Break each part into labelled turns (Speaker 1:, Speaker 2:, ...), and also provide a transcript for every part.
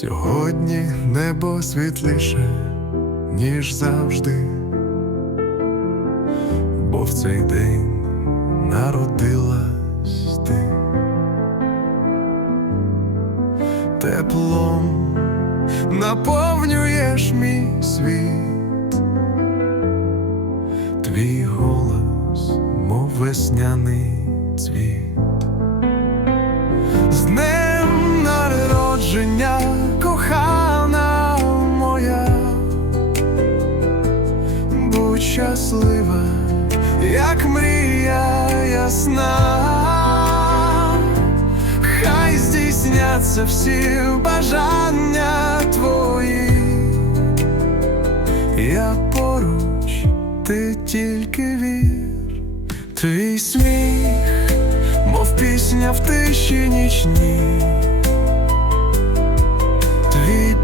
Speaker 1: Сьогодні небо світліше, ніж завжди, бо в цей день народилась ти. Теплом наповнюєш мій світ, твій голос, мов весняний цвіт. З щаслива, як мрія ясна, хай здійсняться всі бажання твої, я поруч, ти тільки вір, твій сміх мов пісня в тиші нічній, твій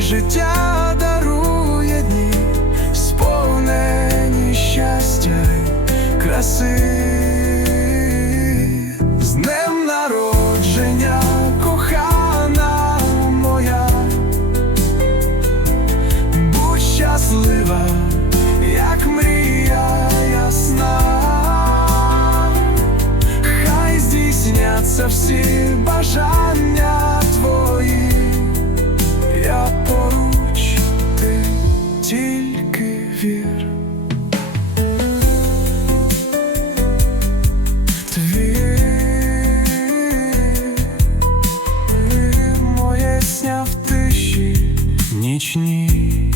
Speaker 1: життя дарує дні, сповнені щастя краси. З днем народження, кохана моя. Будь щаслива, як мрія хай здійсняться всі бажання нічні.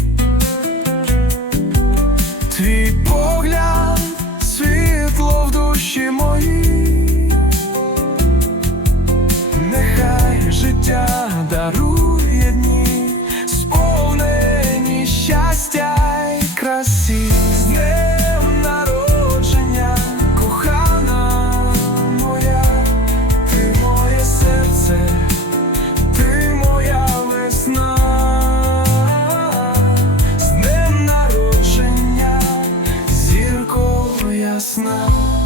Speaker 1: Bye.